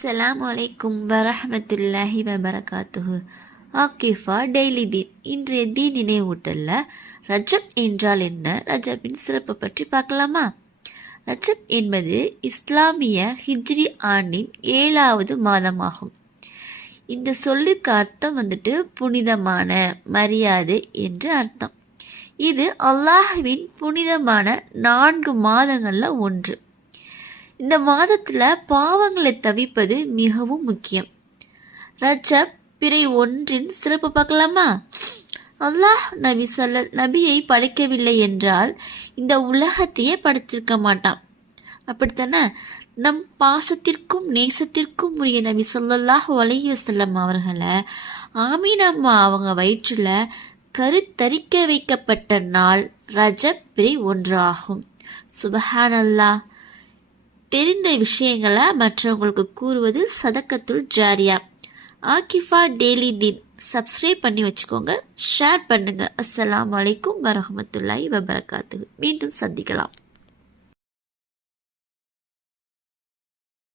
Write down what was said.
அஸ்ஸலாமு அலைக்கும் வரஹ்மத்துல்லாஹி வபரகாத்துஹு. ஆக்கிஃபா டெய்லி தீன். இன்றைய தீன் நினைவூட்டல்ல ரஜப் என்றால் என்ன, ரஜபின் சிறப்பு பற்றி பார்க்கலாமா? ரஜப் என்பது இஸ்லாமிய ஹிஜ்ரி ஆண்டின் 7வது மாதமாகும். இந்த சொல்லுக்கு அர்த்தம் புனிதமான, மரியாதை என்று அர்த்தம். இது அல்லாஹ்வின் புனிதமான 4 மாதங்களில் ஒன்று. இந்த மாதத்தில் பாவங்களை தவிர்ப்பது மிகவும் முக்கியம். ரஜப் பிறை 1 சிறப்பு பார்க்கலாமா? அல்லாஹ் நபியை படைக்கவில்லை என்றால் இந்த உலகத்தையே படைத்திருக்க மாட்டான். அப்படித்தானே? நம் பாசத்திற்கும் நேசத்திற்கும் உரிய நபி ஸல்லல்லாஹு அலைஹி வஸல்லம் அவர்களை ஆமீனம்மா அவங்க வயிற்றில் கருத்தரிக்க வைக்கப்பட்ட நாள் ரஜப் பிறை 1 ஆகும். சுபஹானல்லாஹ். தெரிந்த விஷயங்களை மற்றவங்களுக்கு கூறுவது சதக்கத்துல் ஜாரியா. ஆக்கிஃபா டெய்லி தீன் சப்ஸ்கிரைப் பண்ணி வச்சுக்கோங்க, ஷேர் பண்ணுங்கள். அஸ்ஸலாமு அலைக்கும் வரஹ்மத்துல்லாஹி வபரகாத்துஹு. மீண்டும் சந்திக்கலாம்.